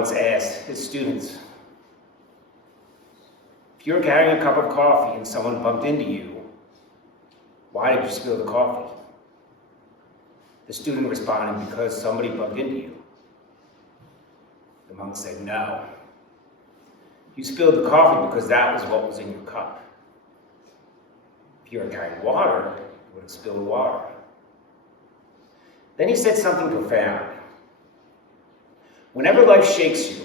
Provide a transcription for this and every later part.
once asked his students, if you were carrying a cup of coffee and someone bumped into you, why did you spill the coffee? The student responded, because somebody bumped into you. The monk said, no. You spilled the coffee because that was what was in your cup. If you were carrying water, you would have spilled water. Then he said something profound. Whenever life shakes you,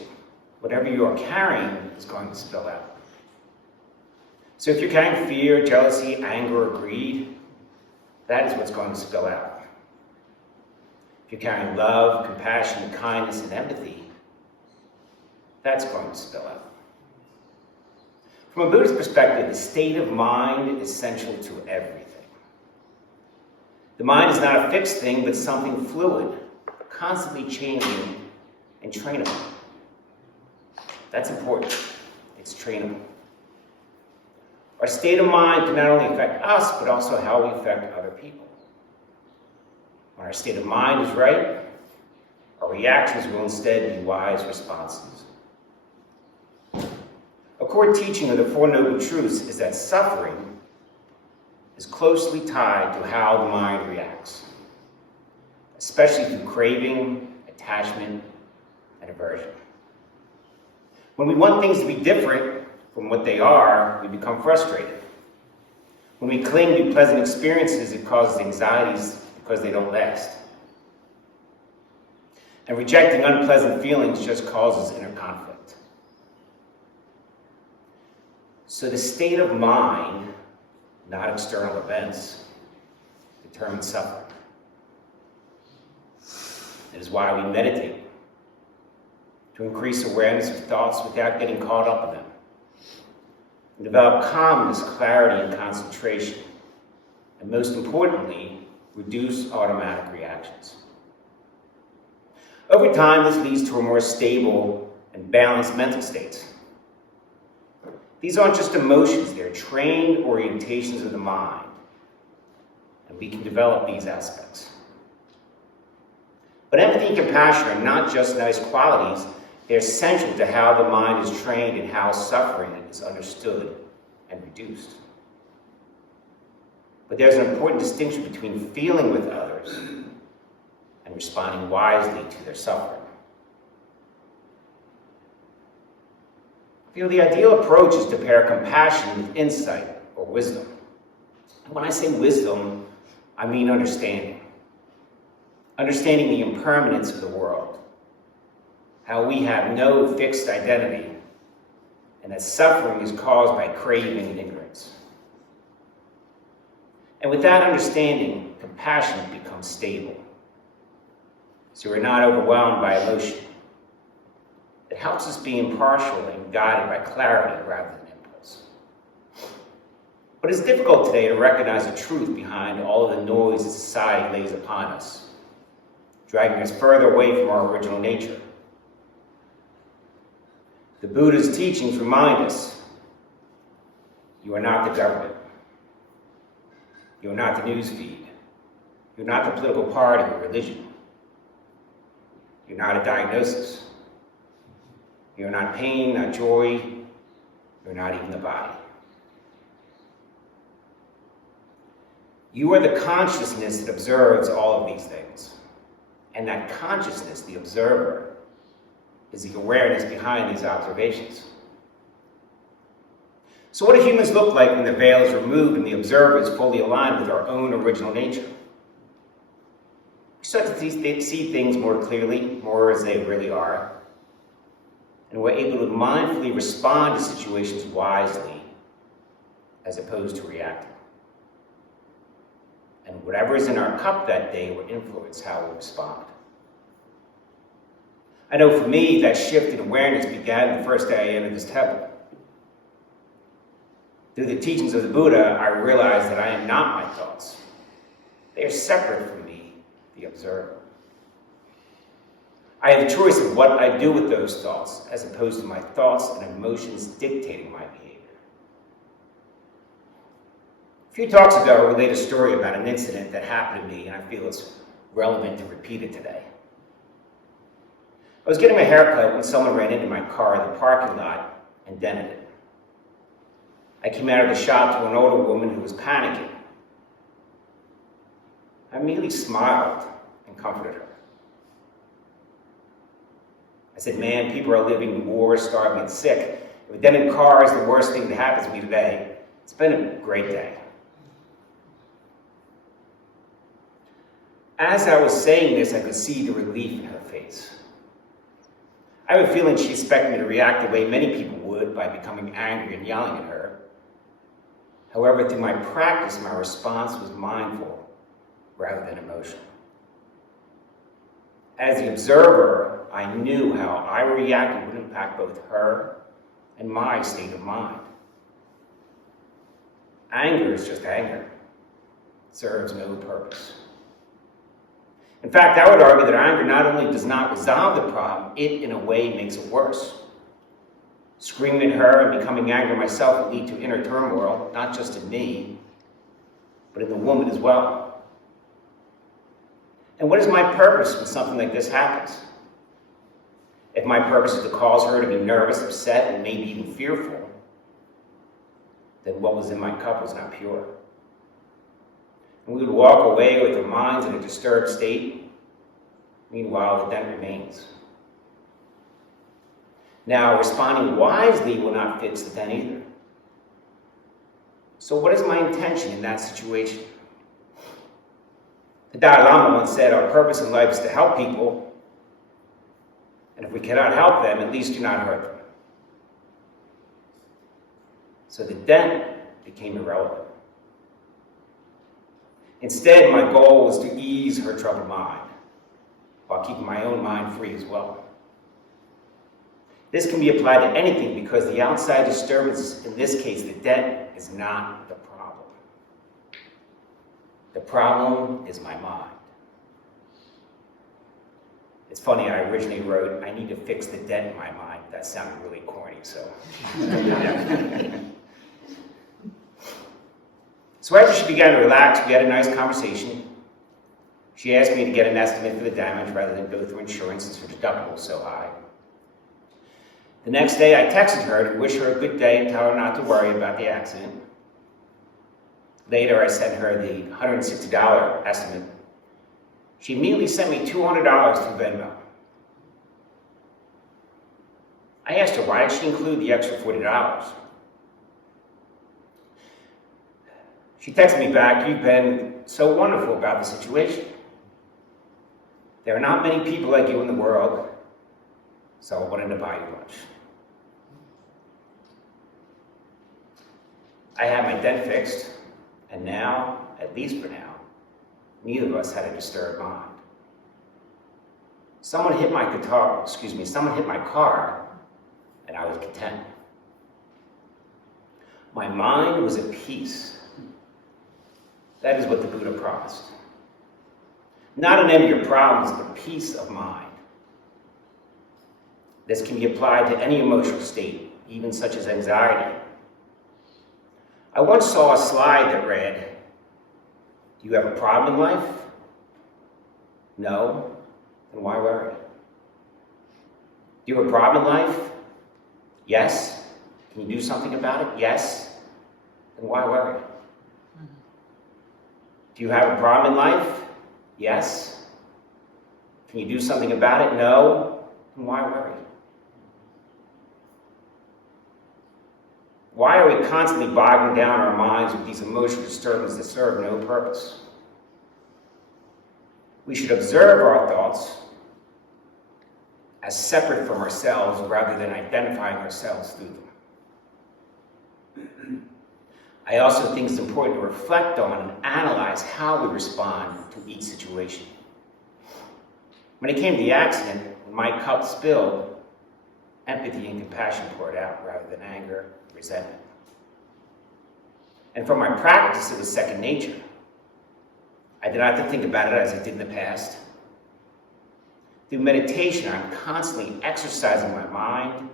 whatever you are carrying is going to spill out. So if you're carrying fear, jealousy, anger, or greed, that is what's going to spill out. If you're carrying love, compassion, kindness, and empathy, that's going to spill out. From a Buddhist perspective, the state of mind is central to everything. The mind is not a fixed thing, but something fluid, constantly changing and trainable. That's important. It's trainable. Our state of mind can not only affect us, but also how we affect other people. When our state of mind is right, our reactions will instead be wise responses. A core teaching of the Four Noble Truths is that suffering is closely tied to how the mind reacts, especially through craving, attachment, and aversion. When we want things to be different from what they are, we become frustrated. When we cling to pleasant experiences, it causes anxieties because they don't last. And rejecting unpleasant feelings just causes inner conflict. So the state of mind, not external events, determines suffering. It is why we meditate, to increase awareness of thoughts without getting caught up in them, and develop calmness, clarity, and concentration, and most importantly, reduce automatic reactions. Over time, this leads to a more stable and balanced mental state. These aren't just emotions, they're trained orientations of the mind, and we can develop these aspects. But empathy and compassion are not just nice qualities, they're essential to how the mind is trained and how suffering is understood and reduced. But there's an important distinction between feeling with others and responding wisely to their suffering. I feel the ideal approach is to pair compassion with insight or wisdom. And when I say wisdom, I mean understanding. Understanding the impermanence of the world, how we have no fixed identity, and that suffering is caused by craving and ignorance. And with that understanding, compassion becomes stable. So we're not overwhelmed by emotion. It helps us be impartial and guided by clarity rather than impulse. But it's difficult today to recognize the truth behind all of the noise that society lays upon us, dragging us further away from our original nature. The Buddha's teachings remind us, you are not the government. You are not the news feed. You're not the political party or religion. You're not a diagnosis. You're not pain, not joy. You're not even the body. You are the consciousness that observes all of these things. And that consciousness, the observer, is the awareness behind these observations. So what do humans look like when the veil is removed and the observer is fully aligned with our own original nature? We start to see things more clearly, more as they really are. And we're able to mindfully respond to situations wisely as opposed to reacting. And whatever is in our cup that day will influence how we respond. I know for me, that shift in awareness began the first day I entered this temple. Through the teachings of the Buddha, I realized that I am not my thoughts. They are separate from me, the observer. I have a choice of what I do with those thoughts, as opposed to my thoughts and emotions dictating my behavior. A few talks ago, I relayed a story about an incident that happened to me, and I feel it's relevant to repeat it today. I was getting my hair cut when someone ran into my car in the parking lot and dented it. I came out of the shop to an older woman who was panicking. I immediately smiled and comforted her. I said, man, people are living in war, starving, and sick. If a dented car is the worst thing that happens to me today, it's been a great day. As I was saying this, I could see the relief in her face. I have a feeling she expected me to react the way many people would, by becoming angry and yelling at her. However, through my practice, my response was mindful rather than emotional. As the observer, I knew how I reacted would impact both her and my state of mind. Anger is just anger. It serves no purpose. In fact, I would argue that anger not only does not resolve the problem, it in a way makes it worse. Screaming at her and becoming angry myself will lead to inner turmoil, not just in me, but in the woman as well. And what is my purpose when something like this happens? If my purpose is to cause her to be nervous, upset, and maybe even fearful, then what was in my cup was not pure. And we would walk away with our minds in a disturbed state. Meanwhile, the dent remains. Now, responding wisely will not fix the dent either. So what is my intention in that situation? The Dalai Lama once said, our purpose in life is to help people, and if we cannot help them, at least do not hurt them. So the dent became irrelevant. Instead, my goal was to ease her troubled mind, while keeping my own mind free as well. This can be applied to anything because the outside disturbance, in this case the dent, is not the problem. The problem is my mind. It's funny, I originally wrote, I need to fix the dent in my mind. That sounded really corny, so. So after she began to relax, we had a nice conversation. She asked me to get an estimate for the damage rather than go through insurance since her deductible was so high. The next day, I texted her to wish her a good day and tell her not to worry about the accident. Later, I sent her the $160 estimate. She immediately sent me $200 through Venmo. I asked her, why did she include the extra $40? She texted me back, you've been so wonderful about the situation. There are not many people like you in the world, so I wanted to buy you lunch. I had my dent fixed, and now, at least for now, neither of us had a disturbed mind. Someone hit my car, and I was content. My mind was at peace. That is what the Buddha promised. Not an end to your problems, but peace of mind. This can be applied to any emotional state, even such as anxiety. I once saw a slide that read, do you have a problem in life? No? Then why worry? Do you have a problem in life? Yes? Can you do something about it? Yes? Then why worry? Do you have a problem in life? Yes. Can you do something about it? No. Then why worry? Why are we constantly bogging down our minds with these emotional disturbances that serve no purpose? We should observe our thoughts as separate from ourselves rather than identifying ourselves through them. I also think it's important to reflect on and analyze how we respond to each situation. When it came to the accident, when my cup spilled, empathy and compassion poured out rather than anger, resentment. And from my practice, it was second nature. I did not have to think about it as I did in the past. Through meditation, I'm constantly exercising my mind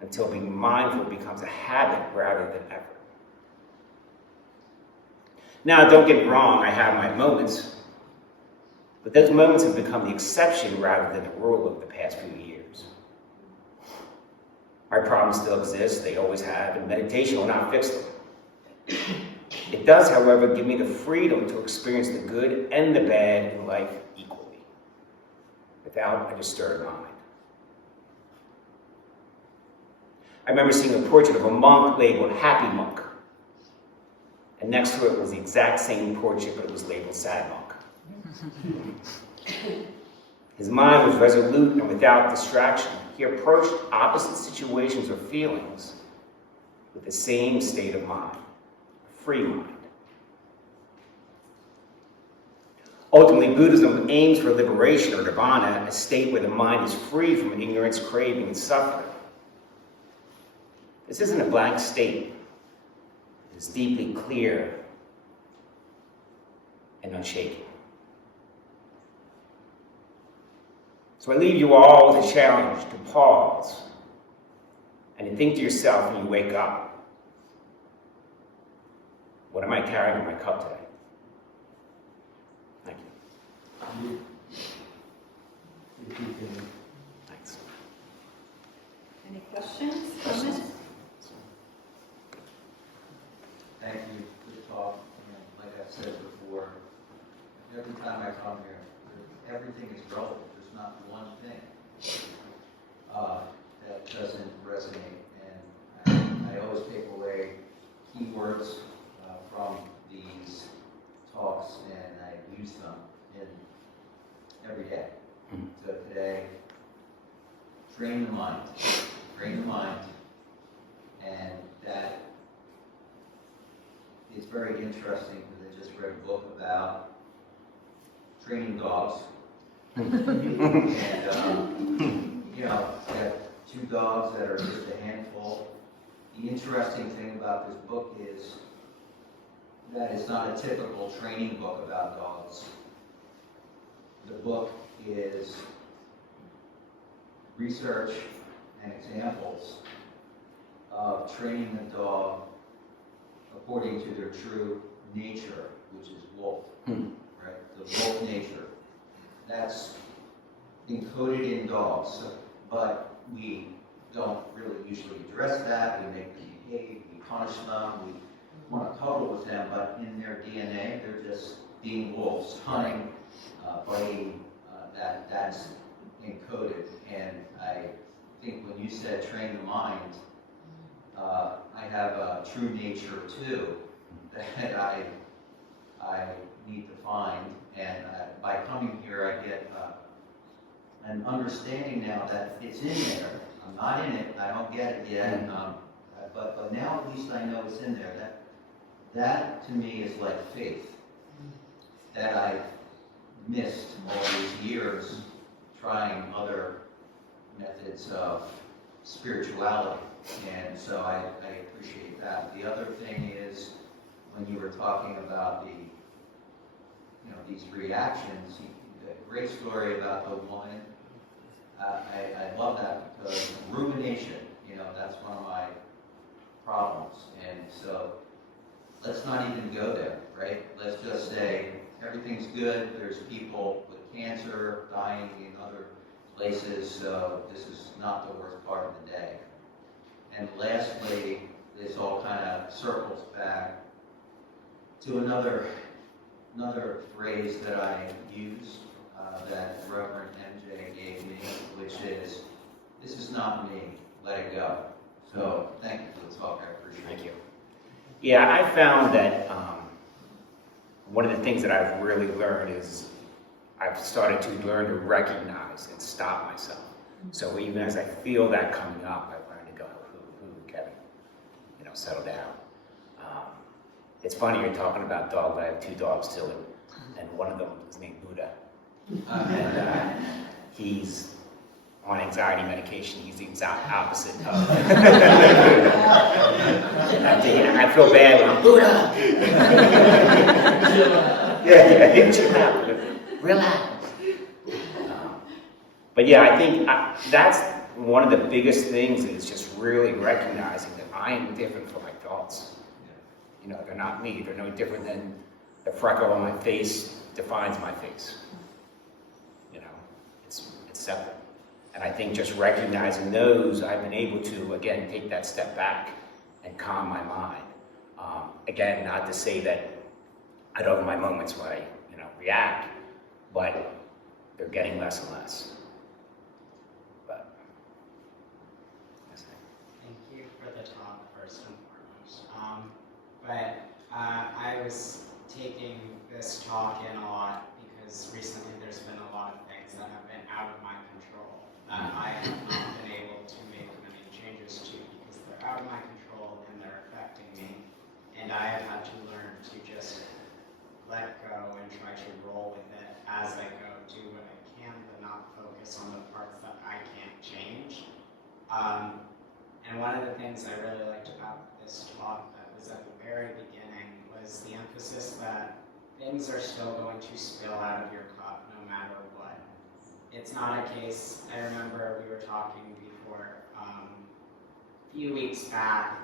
until being mindful becomes a habit rather than effort. Now, don't get me wrong, I have my moments, but those moments have become the exception rather than the rule over the past few years. My problems still exist, they always have, and meditation will not fix them. It does, however, give me the freedom to experience the good and the bad in life equally, without a disturbed mind. I remember seeing a portrait of a monk labeled Happy Monk, and next to it was the exact same portrait, but it was labeled Sad Monk. His mind was resolute and without distraction. He approached opposite situations or feelings with the same state of mind, a free mind. Ultimately, Buddhism aims for liberation or nirvana, a state where the mind is free from ignorance, craving, and suffering. This isn't a blank state. It is deeply clear and unshaken. So I leave you all with a challenge to pause and to think to yourself when you wake up, what am I carrying in my cup today? Thank you. Thanks. Any questions, comments? Thank you for the talk. And like I said before, every time I come here, everything is relevant. There's not one thing that doesn't resonate. And I always take away keywords from these talks, and I use them in every day. So today, train the mind. Train the mind. And that is very interesting because I just read a book about training dogs. And, you know, I have 2 dogs that are just a handful. The interesting thing about this book is that it's not a typical training book about dogs. The book is research and examples of training the dog according to their true nature, which is wolf, right? The wolf nature. That's encoded in dogs, but we don't really usually address that. We make them behave, we punish them, we want to cuddle with them, but in their DNA, they're just being wolves, hunting, biting. That's encoded. And I think when you said train the mind, I have a true nature too that I need to find, and by coming here I get an understanding now that it's in there. I'm not in it, I don't get it yet, but now at least I know it's in there. That to me is like faith that I missed all these years trying other methods of spirituality. And so I appreciate that. The other thing is, when you were talking about these reactions, a great story about the woman. I love that because rumination, that's one of my problems. And so let's not even go there, right? Let's just say everything's good. There's people with cancer dying in other places, so this is not the worst part of the day. And lastly, this all kind of circles back to another phrase that I use that Reverend MJ gave me, which is, this is not me, let it go. So thank you for the talk, I appreciate it. Thank you. Yeah, I found that one of the things that I've really learned is I've started to learn to recognize and stop myself. So even as I feel that coming up, I've learned to go, Kevin, settle down. It's funny you're talking about dogs. I have 2 dogs too, and one of them is named Buddha. And he's on anxiety medication. He's the exact opposite of. I feel bad when I'm Buddha. yeah, chill out, relax. But yeah, I think that's one of the biggest things is just really recognizing that I am different from my thoughts. They're not me. They're no different than the freckle on my face defines my face. It's separate. And I think just recognizing those, I've been able to, again, take that step back and calm my mind. Again, not to say that I don't have my moments where I, react, but they're getting less and less. But, thank you for the talk, first and foremost. I was taking this talk in a lot because recently there's been a lot of things that have been out of my control that I have not been able to make many changes to because they're out of my control and they're affecting me. And I have had to learn to just let go and try to roll with it as I go, do what I can, but not focus on the parts that I can't change. And one of the things I really liked about this talk that was at the very beginning was the emphasis that things are still going to spill out of your cup no matter what. It's not a case, I remember we were talking before a few weeks back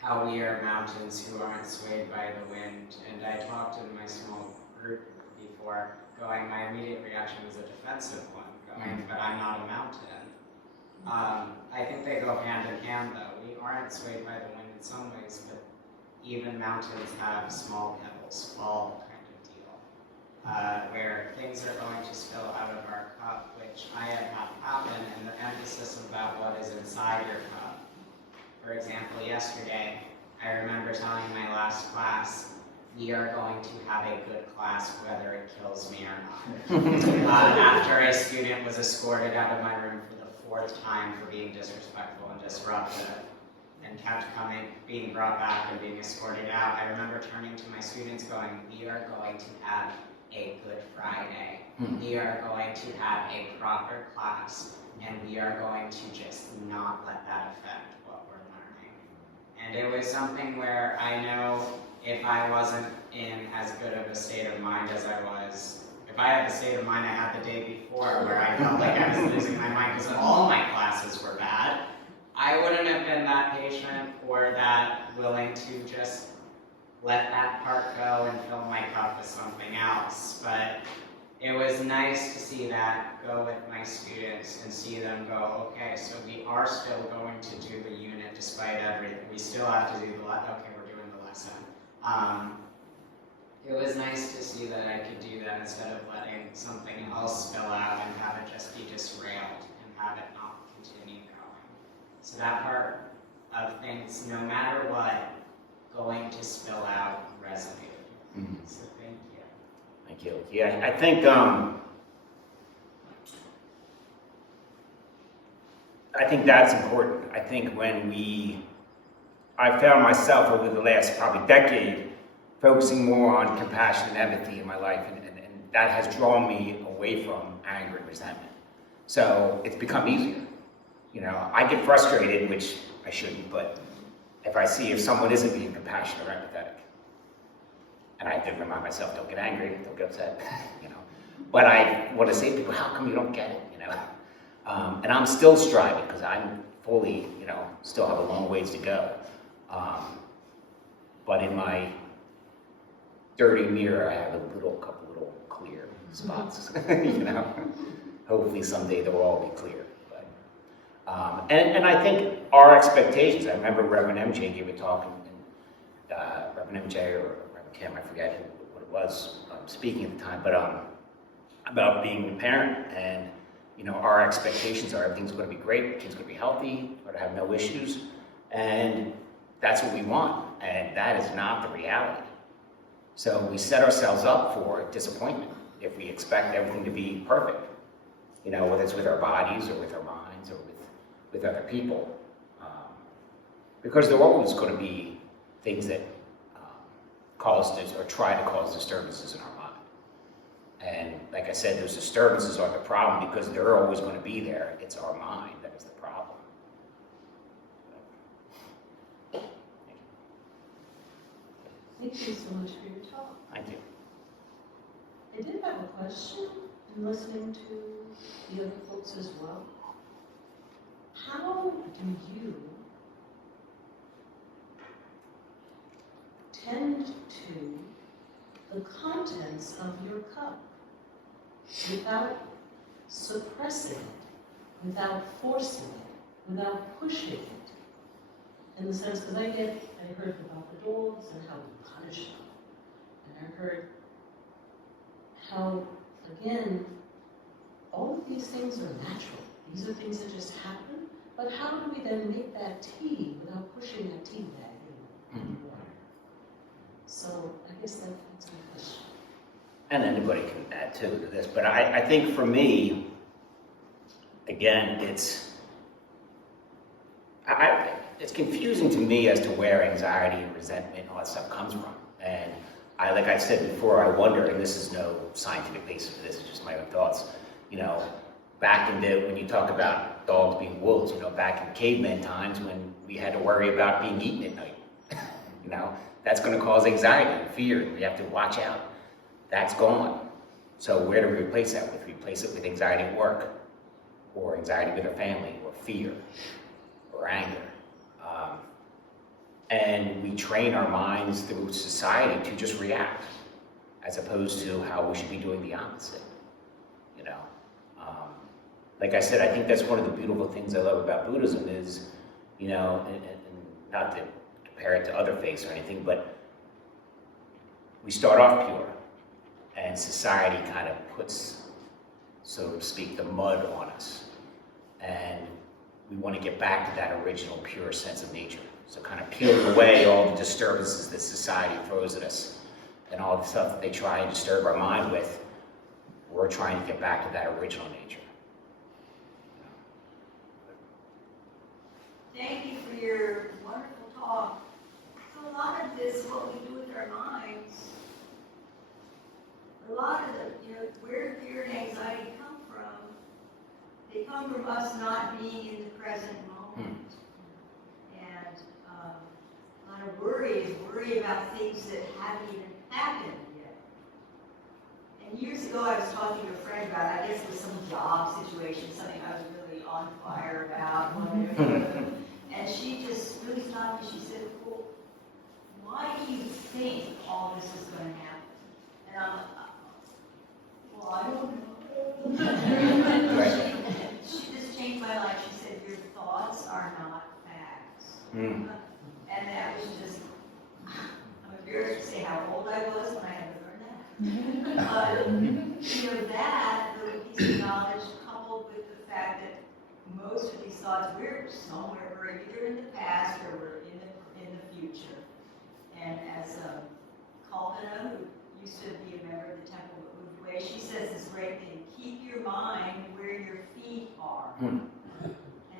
how we are mountains who aren't swayed by the wind. And I talked in my small group before going, my immediate reaction was a defensive one, going, but I'm not a mountain. I think they go hand in hand though. We aren't swayed by the wind in some ways, but even mountains have small pebbles fall kind of deal, where things are going to spill out of our cup, which I have had happen, and the emphasis about what is inside your cup. For example, yesterday, I remember telling my last class, we are going to have a good class whether it kills me or not. After a student was escorted out of my room for the 4th time for being disrespectful and disruptive, and kept being brought back and being escorted out, I remember turning to my students going, we are going to have a good Friday. We are going to have a proper class, and we are going to just not let that affect what we're learning. And it was something where I know if I wasn't in as good of a state of mind as I was, if I had the state of mind I had the day before where I felt like I was losing my mind because all my classes were bad, I wouldn't have been that patient or that willing to just let that part go and fill my cup with something else. But it was nice to see that go with my students and see them go, okay, so we are still going to do the unit despite everything. We still have to do the lesson. Okay, we're doing the lesson. It was nice to see that I could do that instead of letting something else spill out and have it just be disrailed and have it not continue going. So that part of things, no matter what, going to spill out resonated. So thank you. Thank you. Yeah, I think that's important. I think I found myself over the last probably decade focusing more on compassion and empathy in my life, and that has drawn me away from anger and resentment. So it's become easier. I get frustrated, which I shouldn't, but if someone isn't being compassionate or empathetic, and I have to remind myself, don't get angry, don't get upset, But I want to say to people, how come you don't get it, And I'm still striving because I'm fully, still have a long ways to go. But in my dirty mirror, I have a couple little clear spots, Hopefully someday they'll all be clear. But, and I think our expectations, I remember Reverend MJ gave a talk, and Reverend MJ or Reverend Kim, I forget what it was, speaking at the time, but about being a parent, and our expectations are everything's going to be great, kids going to be healthy, going to have no issues, and that's what we want, and that is not the reality. So we set ourselves up for disappointment if we expect everything to be perfect, whether it's with our bodies or with our minds or with other people, because there are always going to be things that cause this or try to cause disturbances in our mind. And like I said, those disturbances are the problem because they're always going to be there. It's our mind that is the problem. Thank you so much for your talk. Thank you. I did have a question in listening to the other folks as well. How do you tend to the contents of your cup without suppressing it? without forcing it, without pushing it. In the sense, because I heard about the dogs and how we punish them. And I heard how, again, all of these things are natural. These are things that just happen. But how do we then make that tea without pushing that tea bag in water? So I guess that's my question. And anybody can add too to this, but I think for me, again, it's confusing to me as to where anxiety and resentment and all that stuff comes from. And like I said before, I wonder, and this is no scientific basis for this, it's just my own thoughts. You know, back in when you talk about dogs being wolves, you know, back in caveman times when we had to worry about being eaten at night, you know, that's going to cause anxiety and fear. We have to watch out. That's gone. So where do we replace that with? Replace it with anxiety at work, or anxiety with our family, or fear, or anger. And we train our minds through society to just react, as opposed to how we should be doing the opposite. You know, like I said, I think that's one of the beautiful things I love about Buddhism is, you know, and not to compare it to other faiths or anything, but we start off pure, and society kind of puts, so to speak, the mud on us, and we want to get back to that original pure sense of nature. So kind of peeling away all the disturbances that society throws at us and all the stuff that they try and disturb our mind with, we're trying to get back to that original nature. Thank you for your wonderful talk. So a lot of this, what we do with our minds, a lot of the, you know, where fear and anxiety come from, they come from us not being in the present moment. And a lot of worry is worry about things that haven't even happened yet. And years ago I was talking to a friend about, I guess it was some job situation, something I was really on fire about, whatever. And she just really stopped me. She said, well, why do you think all this is going to happen? And I'm like, well, I don't know. She just changed my life. She said, your thoughts are not facts. And that was just, I'm embarrassed to say how old I was when I had to learn that. But, you know, that little piece of knowledge coupled with the fact that most of these thoughts, we're somewhere, we're either in the past or we're in the future. And as Kalpana, who used to be a member of the Temple but moved away, she says this great thing, keep your mind where your feet are. And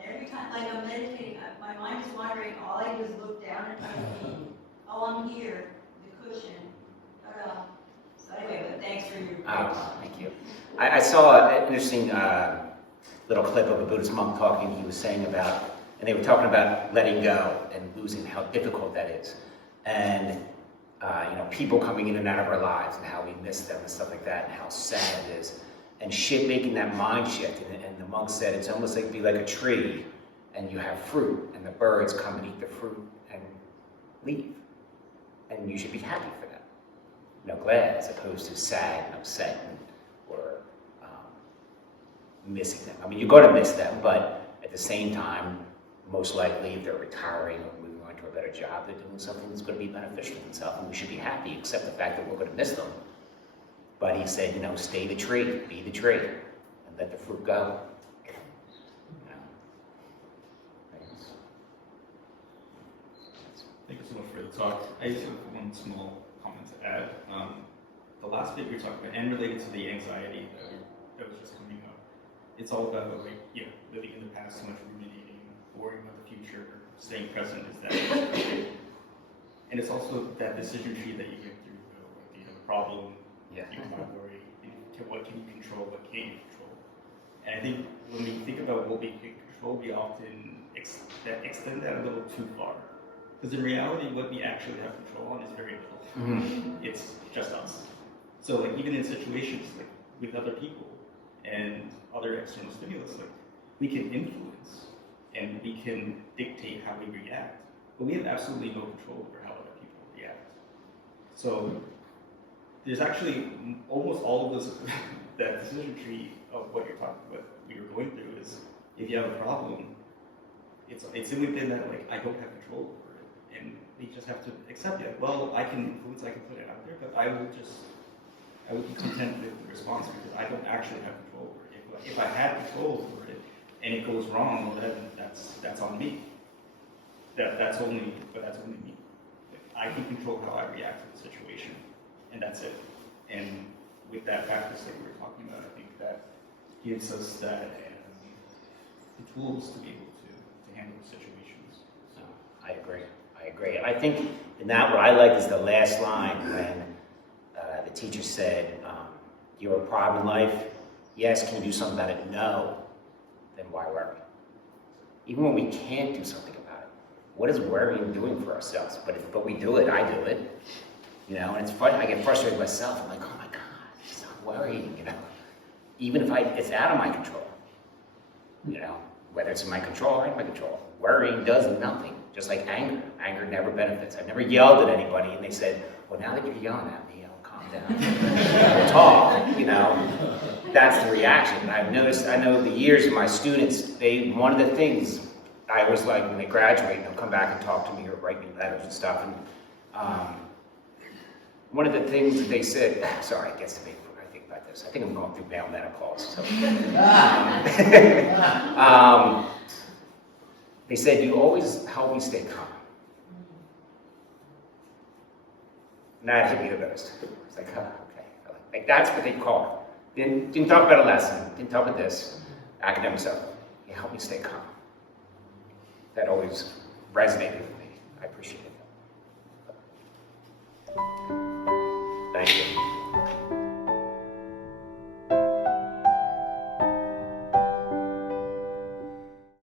every time, like I'm meditating, my mind is wandering, all I do is look down at my feet. Oh, I'm here, the cushion. So anyway, but thanks for your Thank you. I saw an interesting little clip of a Buddhist monk talking. He was saying about, and they were talking about letting go and losing, how difficult that is. And you know, people coming in and out of our lives and how we miss them and stuff like that and how sad it is. And making that mind shift. And the monk said it's almost like be like a tree and you have fruit and the birds come and eat the fruit and leave. And you should be happy for that. You know, glad as opposed to sad and upset or missing them. I mean, you're going to miss them, but at the same time, most likely if they're retiring or moving on to a better job, they're doing something that's going to be beneficial to themselves, and we should be happy, except the fact that we're going to miss them. But he said, you know, stay the tree, be the tree, and let the fruit go. You know? Thank you so much for the talk. I just have one small comment to add. The last bit we were talking about, and related to the anxiety that was just coming up, it's all about like, you know, living in the past, so much ruminating, worrying about the future, staying present is that. And it's also that decision tree that you get through. Like you have a problem, you cannot worry. What can you control? What can't you control? And I think when we think about what we can control, we often extend that a little too far. Because in reality, what we actually have control on is very little. It's just us. So like even in situations like with other people and other external stimulus, like we can influence and we can dictate how we react, but we have absolutely no control over how other people react. So there's actually almost all of this, that decision tree of what you're talking about, what you're going through if you have a problem, it's within that, like, I don't have control over it. And you just have to accept it. Well, I can influence, I can put it out there, but I would be content with the response because I don't actually have control over it. If I had control over it and it goes wrong, well, then that's on me. That's only me. I can control how I react to the situation, and that's it. And with that practice that we were talking about, I think that gives us the tools to be able to handle situations. So, I agree. I think in that what I like is the last line when the teacher said, you're a problem in life. Yes, can you do something about it? No. Then why worry? Even when we can't do something about it, what is worrying doing for ourselves? But we do it. I do it. You know, and it's fun. I get frustrated with myself. I'm like, oh my God, stop worrying. You know, even if it's out of my control. You know, whether it's in my control or out of my control. Worrying does nothing. Just like anger. Anger never benefits. I've never yelled at anybody and they said, well, now that you're yelling at me, calm down. We'll talk, you know. That's the reaction. And I've noticed, I know the years of my students, one of the things I always like when they graduate, they'll come back and talk to me or write me letters and stuff. And one of the things that they said, sorry, it gets to me when I think about this. I think I'm going through male menopause. So. They said, you always help me stay calm. And that hit me the most. It's like, oh, okay. Like that's what they call it. Didn't talk about a lesson. Didn't talk about this. Academic stuff. You help me stay calm. That always resonated with me. I appreciate it. Thank you.